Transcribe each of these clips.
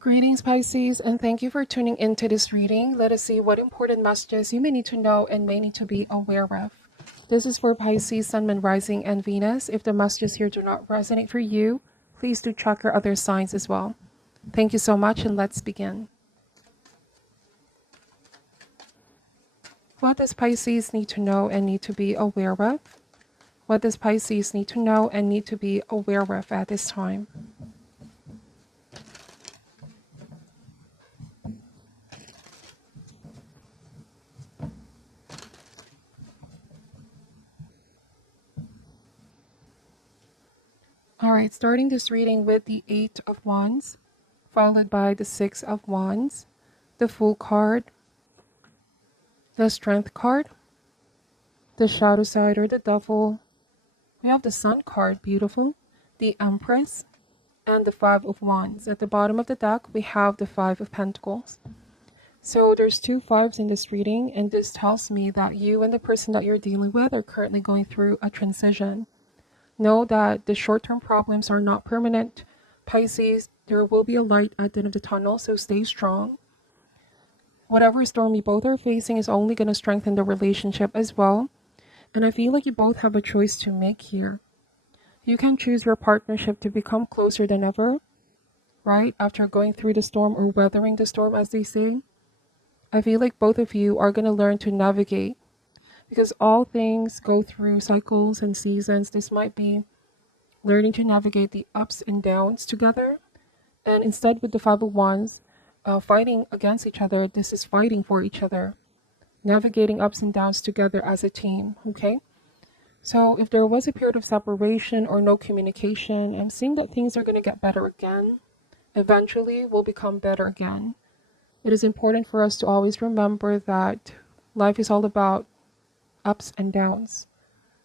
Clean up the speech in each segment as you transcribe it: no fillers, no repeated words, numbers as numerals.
Greetings, Pisces, and thank you for tuning into this reading. Let us see what important messages you may need to know and may need to be aware of. This is for Pisces, Sun, Moon, Rising, and Venus. If the messages here do not resonate for you, please do check your other signs as well. Thank you so much, and let's begin. What does Pisces need to know and need to be aware of? What does Pisces need to know and need to be aware of at this time? All right, starting this reading with the Eight of Wands, followed by the Six of Wands, the Fool card, the Strength card, the Shadow side or the Devil. We have the Sun card, beautiful, the Empress, and the Five of Wands. At the bottom of the deck, we have the Five of Pentacles. So there's two fives in this reading, and this tells me that you and the person that you're dealing with are currently going through a transition. Know that the short-term problems are not permanent. Pisces, there will be a light at the end of the tunnel, so stay strong. Whatever storm you both are facing is only going to strengthen the relationship as well. And I feel like you both have a choice to make here. You can choose your partnership to become closer than ever, right? After going through the storm or weathering the storm, as they say. I feel like both of you are going to learn to navigate. Because all things go through cycles and seasons. This might be learning to navigate the ups and downs together. And instead with the Five of Wands, fighting against each other, this is fighting for each other. Navigating ups and downs together as a team, okay? So if there was a period of separation or no communication, I'm seeing that things are going to get better again. Eventually, will become better again. It is important for us to always remember that life is all about ups and downs,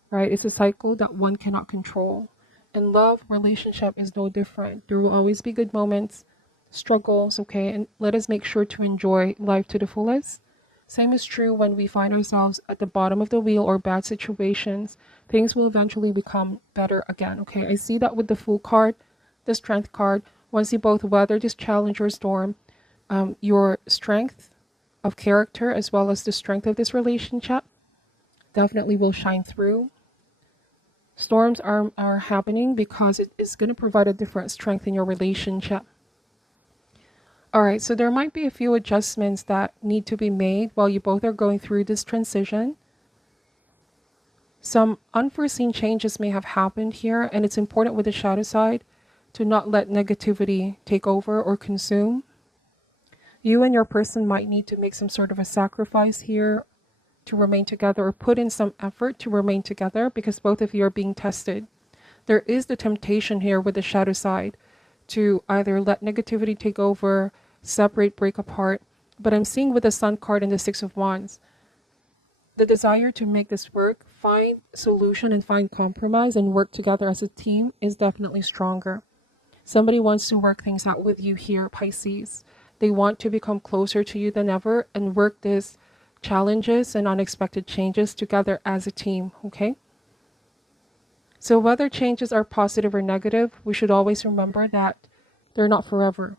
right? It's a cycle that one cannot control. And love, relationship is no different. There will always be good moments, struggles, okay? And let us make sure to enjoy life to the fullest. Same is true when we find ourselves at the bottom of the wheel or bad situations. Things will eventually become better again, okay? I see that with the Fool card, the Strength card. Once you both weather this challenge or storm, your strength of character as well as the strength of this relationship definitely will shine through. Storms are happening because it is going to provide a different strength in your relationship. All right, so there might be a few adjustments that need to be made while you both are going through this transition. Some unforeseen changes may have happened here, and it's important with the Shadow side to not let negativity take over or consume. You and your person might need to make some sort of a sacrifice here to remain together, or put in some effort to remain together, because both of you are being tested. There is the temptation here with the Shadow side to either let negativity take over, separate, break apart. But I'm seeing with the Sun card and the Six of Wands, the desire to make this work, find solution and find compromise and work together as a team is definitely stronger. Somebody wants to work things out with you here, Pisces. They want to become closer to you than ever and work this challenges and unexpected changes together as a team, okay? So whether changes are positive or negative, we should always remember that they're not forever.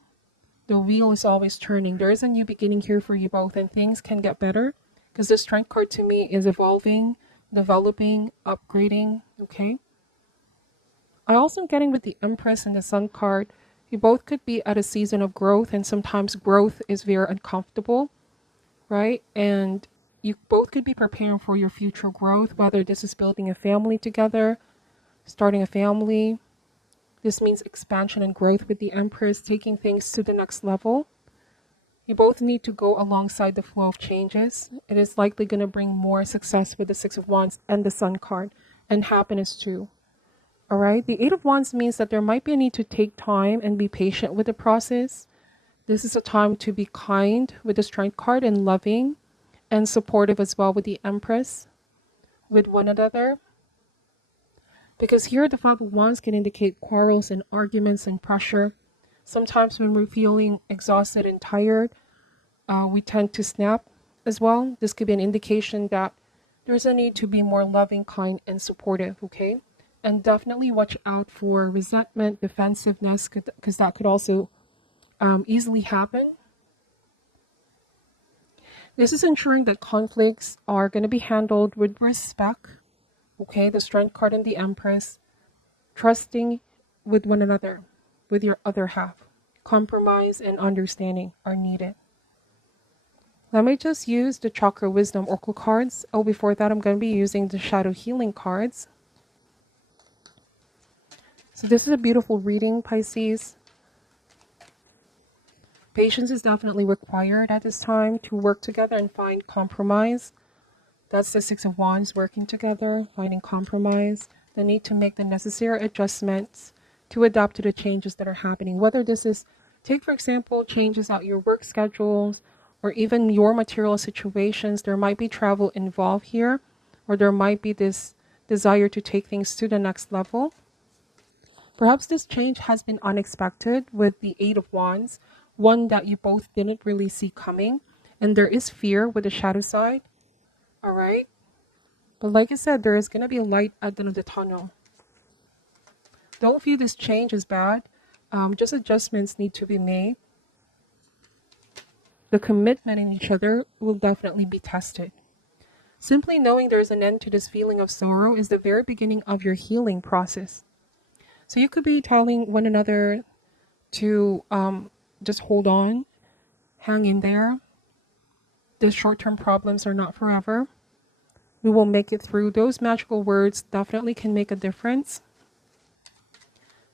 The wheel is always turning. There is a new beginning here for you both, and things can get better because the Strength card to me is evolving, developing, upgrading, okay? I also am getting with the Empress and the Sun card, you both could be at a season of growth, and sometimes growth is very uncomfortable, right? And you both could be preparing for your future growth, whether this is building a family together, starting a family. This means expansion and growth with the Empress, taking things to the next level. You both need to go alongside the flow of changes. It is likely going to bring more success with the Six of Wands and the Sun card, and happiness too. All right, the Eight of Wands means that there might be a need to take time and be patient with the process. This is a time to be kind with the Strength card and loving and supportive as well with the Empress, with one another. Because here the Five of Wands can indicate quarrels and arguments and pressure. Sometimes when we're feeling exhausted and tired, we tend to snap as well. This could be an indication that there's a need to be more loving, kind, and supportive, okay? And definitely watch out for resentment, defensiveness, because that could also easily happen. This is ensuring that conflicts are going to be handled with respect. Okay, the Strength card and the Empress. Trusting with one another, with your other half. Compromise and understanding are needed. Let me just use the Chakra Wisdom Oracle cards. Oh, before that, I'm going to be using the Shadow Healing cards. So this is a beautiful reading, Pisces. Patience is definitely required at this time to work together and find compromise. That's the Six of Wands, working together, finding compromise. The need to make the necessary adjustments to adapt to the changes that are happening. Whether this is, take for example, changes out your work schedules or even your material situations. There might be travel involved here, or there might be this desire to take things to the next level. Perhaps this change has been unexpected with the Eight of Wands, one that you both didn't really see coming. And there is fear with the shadow side. All right. But like I said, there is going to be a light at the end of the tunnel. Don't view this change as bad. Just adjustments need to be made. The commitment in each other will definitely be tested. Simply knowing there's an end to this feeling of sorrow is the very beginning of your healing process. So you could be telling one another to just hold on, hang in there. The short-term problems are not forever. We will make it through. Those magical words definitely can make a difference.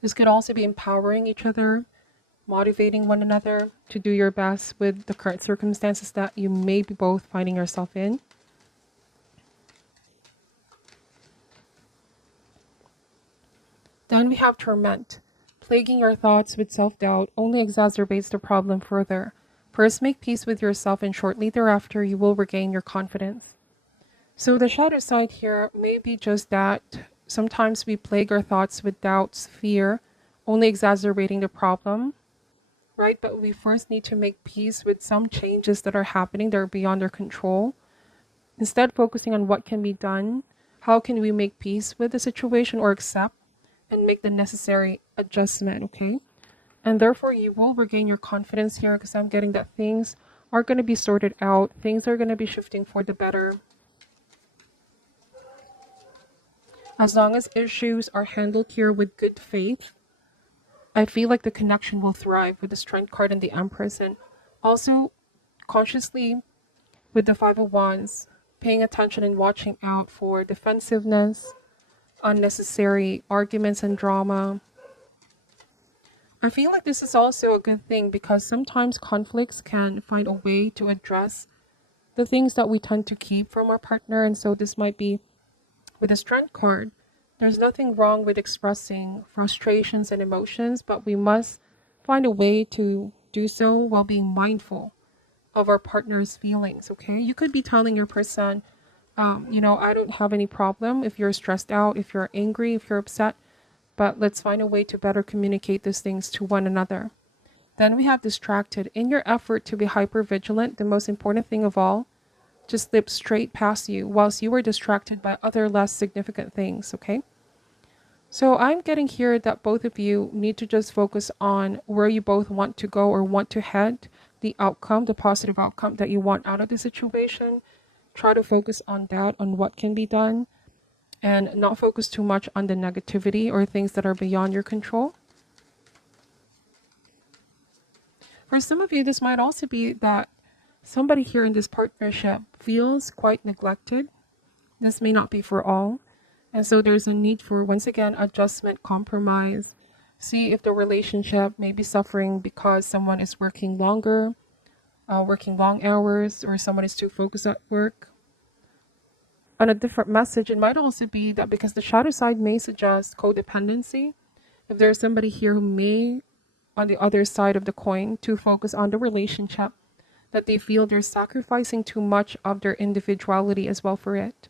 This could also be empowering each other, motivating one another to do your best with the current circumstances that you may be both finding yourself in. Then we have torment. Plaguing your thoughts with self-doubt only exacerbates the problem further. First, make peace with yourself, and shortly thereafter, you will regain your confidence. So the shadow side here may be just that sometimes we plague our thoughts with doubts, fear, only exacerbating the problem, right? But we first need to make peace with some changes that are happening that are beyond our control. Instead, focusing on what can be done, how can we make peace with the situation or accept and make the necessary adjustment, okay? And therefore, you will regain your confidence here because I'm getting that things are going to be sorted out. Things are going to be shifting for the better. As long as issues are handled here with good faith, I feel like the connection will thrive with the Strength card and the Empress. And also, consciously, with the Five of Wands, paying attention and watching out for defensiveness, unnecessary arguments and drama. I feel like this is also a good thing because sometimes conflicts can find a way to address the things that we tend to keep from our partner. And so this might be with the Strength card. There's nothing wrong with expressing frustrations and emotions, but we must find a way to do so while being mindful of our partner's feelings, okay? You could be telling your person, I don't have any problem if you're stressed out, if you're angry, if you're upset, but let's find a way to better communicate these things to one another. Then we have distracted. In your effort to be hyper vigilant, the most important thing of all just slipped straight past you whilst you were distracted by other less significant things, okay? So I'm getting here that both of you need to just focus on where you both want to go or want to head, the outcome, the positive outcome that you want out of the situation. Try to focus on that, on what can be done, and not focus too much on the negativity or things that are beyond your control. For some of you, this might also be that somebody here in this partnership feels quite neglected. This may not be for all. And so there's a need for, once again, adjustment, compromise. See if the relationship may be suffering because someone is working longer, working long hours, or someone is too focused at work. On a different message, it might also be that because the shadow side may suggest codependency, if there's somebody here who may, on the other side of the coin, to focus on the relationship, that they feel they're sacrificing too much of their individuality as well for it.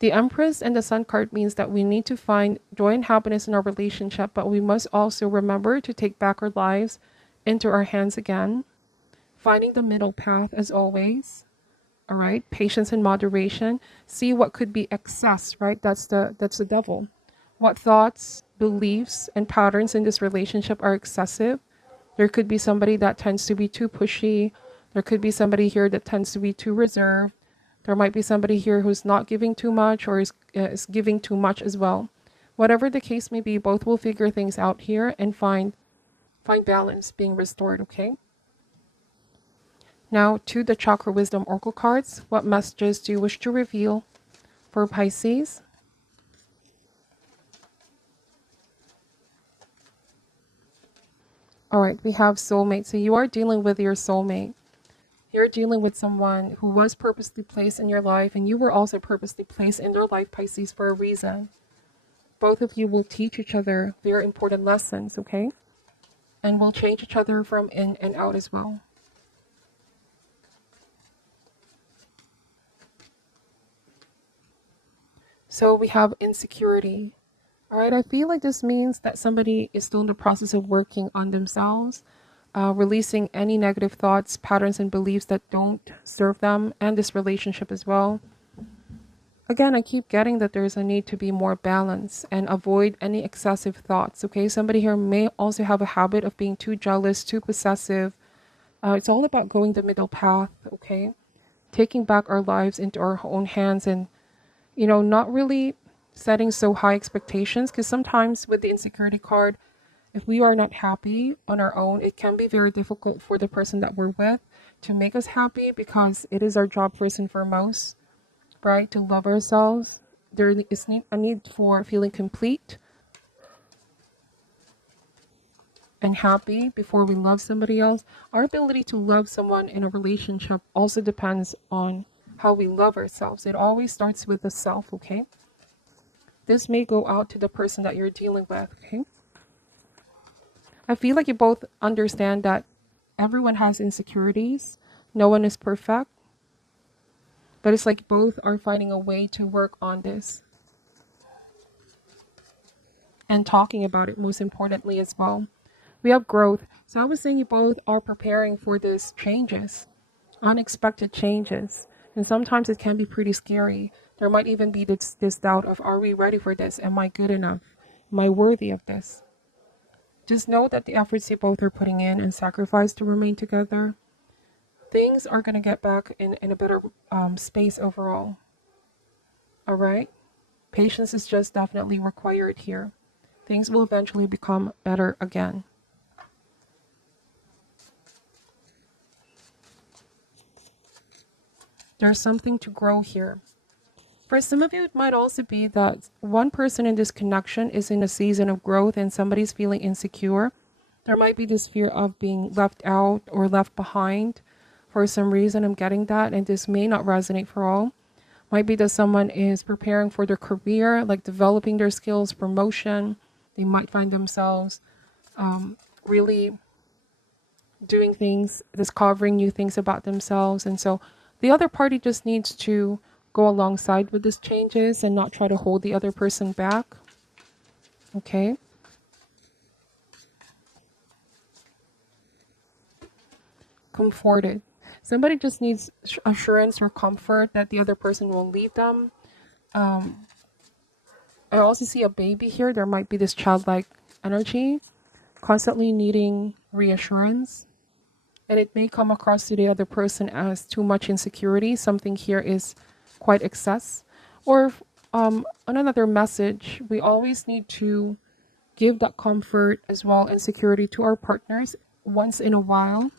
The Empress and the Sun card means that we need to find joy and happiness in our relationship, but we must also remember to take back our lives into our hands again. Finding the middle path as always. All right, patience and moderation. See what could be excess, right? That's the devil. What thoughts, beliefs, and patterns in this relationship are excessive? There could be somebody that tends to be too pushy. There could be somebody here that tends to be too reserved. There might be somebody here who's not giving too much or is giving too much as well. Whatever the case may be, both will figure things out here and find balance being restored, okay? Now to the Chakra Wisdom Oracle cards. What messages do you wish to reveal for Pisces? All right, we have soulmate. So you are dealing with your soulmate. You're dealing with someone who was purposely placed in your life, and you were also purposely placed in their life, Pisces, for a reason. Both of you will teach each other very important lessons, okay? And will change each other from in and out as well. So we have insecurity. All right, I feel like this means that somebody is still in the process of working on themselves, releasing any negative thoughts, patterns, and beliefs that don't serve them and this relationship as well. Again, I keep getting that there's a need to be more balanced and avoid any excessive thoughts, okay? Somebody here may also have a habit of being too jealous, too possessive. It's all about going the middle path, okay? Taking back our lives into our own hands and, not really setting so high expectations, because sometimes with the insecurity card, if we are not happy on our own, it can be very difficult for the person that we're with to make us happy, because it is our job first and foremost, right, to love ourselves. There is a need for feeling complete and happy before we love somebody else. Our ability to love someone in a relationship also depends on how we love ourselves. It always starts with the self, okay? This may go out to the person that you're dealing with, okay? I feel like you both understand that everyone has insecurities. No one is perfect. But it's like both are finding a way to work on this. And talking about it, most importantly, as well. We have growth. So I was saying you both are preparing for these changes. Unexpected changes. And sometimes it can be pretty scary. There might even be this doubt of, are we ready for this? Am I good enough? Am I worthy of this? Just know that the efforts you both are putting in and sacrifice to remain together, things are going to get back in a better space overall. All right? Patience is just definitely required here. Things will eventually become better again. There's something to grow here. For some of you, it might also be that one person in this connection is in a season of growth and somebody's feeling insecure. There might be this fear of being left out or left behind. For some reason, I'm getting that, and this may not resonate for all. Might be that someone is preparing for their career, like developing their skills, promotion. They might find themselves really doing things, discovering new things about themselves. And so the other party just needs to go alongside with these changes and not try to hold the other person back. Okay? Comforted. Somebody just needs assurance or comfort that the other person won't leave them. I also see a baby here. There might be this childlike energy, constantly needing reassurance. And it may come across to the other person as too much insecurity. Something here is quite excess. Or on another message, we always need to give that comfort as well and security to our partners once in a while.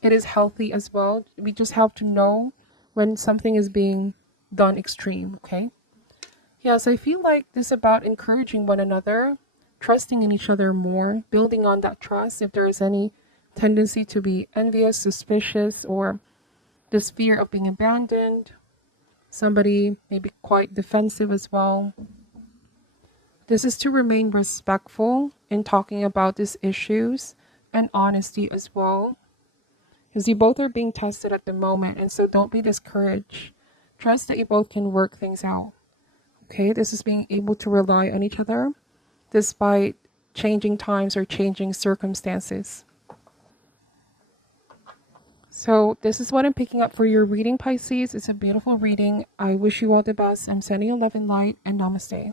It is healthy as well. We just have to know when something is being done extreme, okay? Yes, I feel like this is about encouraging one another, trusting in each other more, building on that trust. If there is any tendency to be envious, suspicious, or this fear of being abandoned, somebody may be quite defensive as well. This is to remain respectful in talking about these issues and honesty as well. Because you both are being tested at the moment, and so don't be discouraged. Trust that you both can work things out. Okay, this is being able to rely on each other despite changing times or changing circumstances. So this is what I'm picking up for your reading, Pisces. It's a beautiful reading. I wish you all the best. I'm sending you love and light, and namaste.